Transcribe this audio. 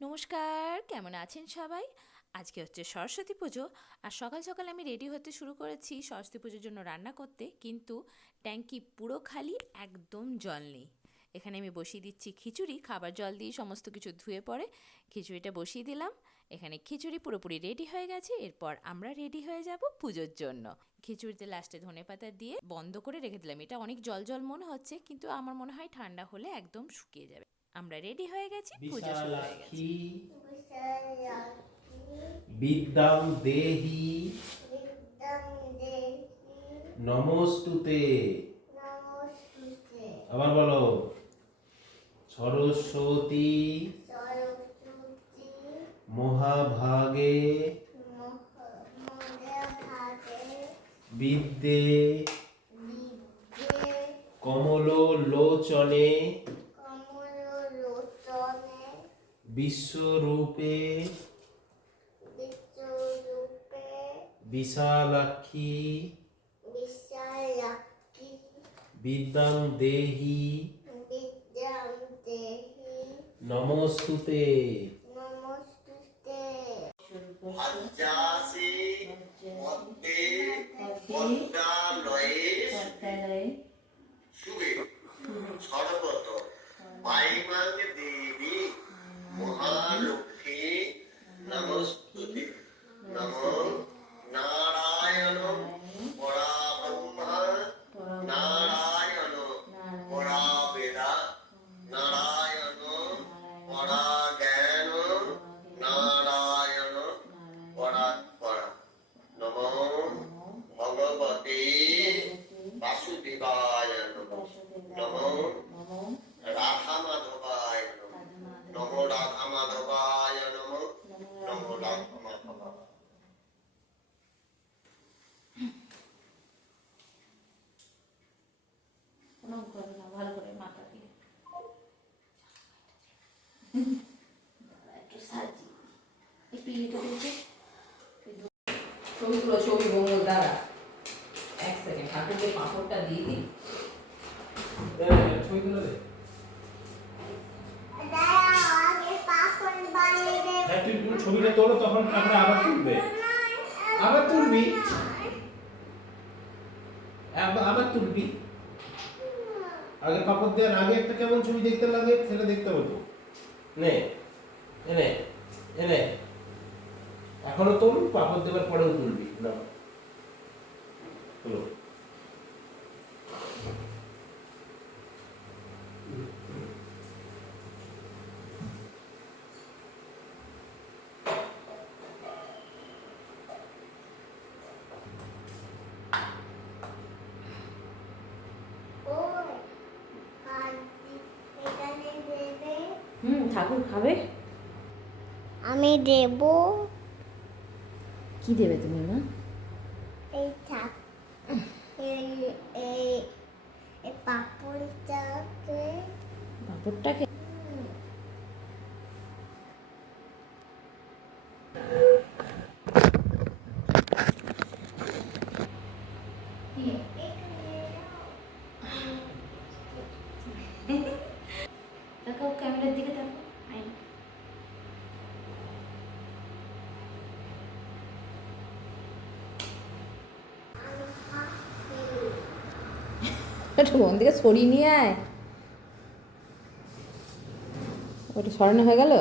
নমস্কার, কেমন আছেন সবাই? আজকে হচ্ছে সরস্বতী পুজো। আর সকাল সকাল আমি রেডি হতে শুরু করেছি সরস্বতী পুজোর জন্য রান্না করতে, কিন্তু ট্যাঙ্কি পুরো খালি, একদম জল নেই। এখানে আমি বসিয়ে দিচ্ছি খিচুড়ি, খাবার জল দিয়ে সমস্ত কিছু ধুয়ে পড়ে খিচুড়িটা বসিয়ে দিলাম। এখানে খিচুড়ি পুরোপুরি রেডি হয়ে গেছে। এরপর আমরা রেডি হয়ে যাব পুজোর জন্য। খিচুড়িতে লাস্টে ধনেপাতা দিয়ে বন্ধ করে রেখে দিলাম। এটা অনেক জল জল মনে হচ্ছে, কিন্তু আমার মনে হয় ঠান্ডা হলে একদম শুকিয়ে যাবে। আমরা রেডি হয়ে গেছি, পুজো শুরু হয়ে গেছে। বিদ্যাং দেহি নমস্তুতে। আবার বলো, সরস্বতী মহাভাগে বিদ্যে কমলোলোচনে বিশ্বরূপে বিশালাক্ষী বিদ্যাং দেহি নমস্তুতে। সর্বত পাইমাং দেবী মহালক্ষ্মী নমস্তুতে। নমো নারায়ণ পরাব্রহ্মা নারায়ণ পরাবেদা নারায়ণ পরাজ্ঞান নারায়ণ পরাৎপর। নমো ভগবতে বাসুদেবায় নমঃ। নমো রাধা মাধবায় নমঃ। নমো রাধা মাধবায় নমঃ। নমো রাধা মাধবায়। ভালো করে মাথা দিয়ে একটু সাজিয়ে একটু ইয়েটা দিয়েছে। ছবিগুলো ছবি মঙ্গল দ্বারা এক সেকেন্ড ঠাকুরকে পাঁপড়টা দিয়ে দিই। ছবিগুলো দে। তুই ছবিটা তোলো, তখন আমরা আবার তুলবে। আবার তুলবি, আবার তুলবি। আগে পাপড় দেওয়ার আগে একটা কেমন ছবি দেখতে লাগে সেটা দেখতে হতো। নে এনে এনে এখনো তুলবি, পাপড় দেওয়ার পরেও তুলবি না। তুলো। ঠাকুর খাবে। আমি দেব। কি দেবে তুমি মা? এই এই পাপড়টাকে পাঁপড়টাকে তাকাও, ক্যামেরার দিকে তাকাও। একটু মন দিকে সরিয়ে নিয়ে আয়। ওটা সরানো হয়ে গেল।